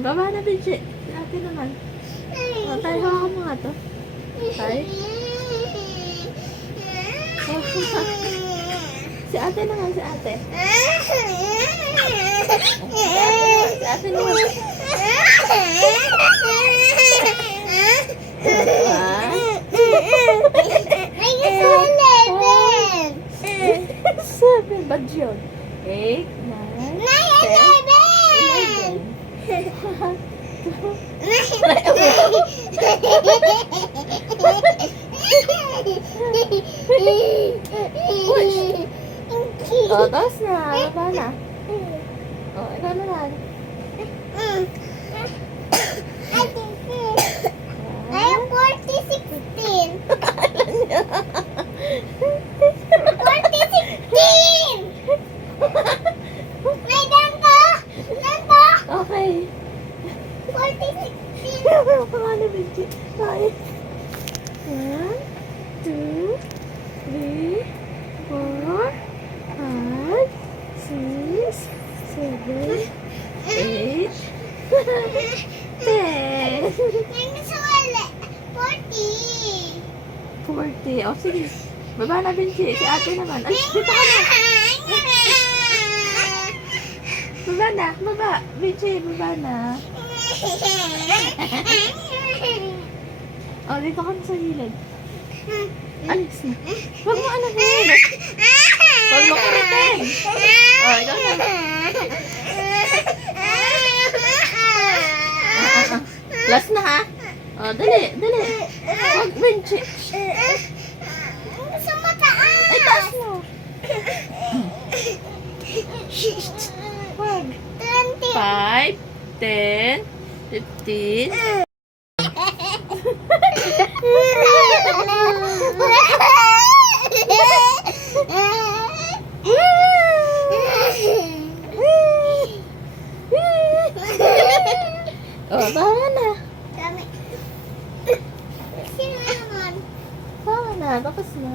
Baba na, Benji. Si ate naman. O, tayo, hawakan mo nga to. Tayo. Si ate naman, si ate. Si ate naman. Seven. Ba't yun? 8, 9, 10, 11. O, tapos na. Baba na. O, ikaw naman. Ay, 40, 16. 40, 16! May ganto! Ganto! Okay. 40, 16! Pangalan, Benji. Tayo. 1, 2, 3, 4, 5, 6, 7, 8, 10. May gusto ko ulit. 40! 40. O, sige. Baba na, Benji. Si ate naman. Ay, dito ka na. Baba na. Baba. Benji, baba na. O, dito ka na sa gilid. Alis na. Huwag mo alam mo. Huwag mo kuritin. O, ikaw na. Last na, ha? O, dali. Dali. Huwag, Benji. Gusto mo taas! Ay, taas na. Huwag. 20! 5, 10, 15. Oh, tama na. Dami. Sino naman? Tama na. Tapos na.